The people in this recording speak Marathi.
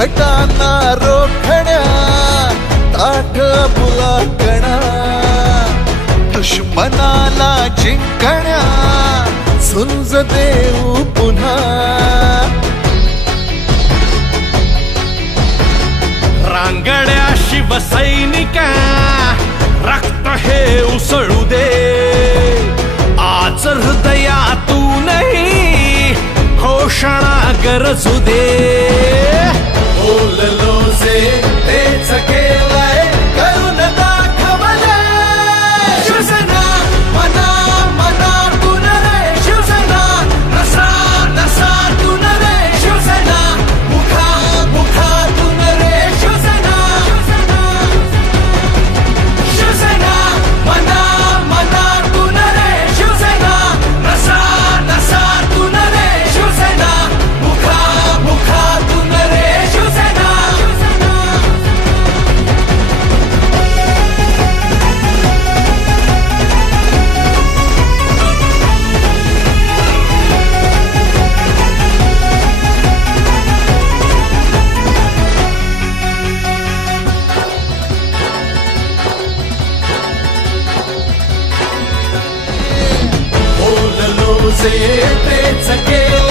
संकटांना रोखण्या ताठ बुलाकणा दुश्मनाला जिंकण्या झुंज देऊ पुन्हा रांगड्या शिवसैनिका रक्त हे उसळू दे आज हृदयातूनही घोषणा गरजू दे बोललो जे तेच केलंय करून दाखवले शिवसेना मना मनातून रे शिवसेना नसा नसातून रे शिवसेना मुखा मुखातून रे शिवसेना शिवसेना मना मनातून रे शिवसेना नसा नसातून रे शिवसेना मुखा मुखातून रे शिवसेना बोललो जे तेच केलं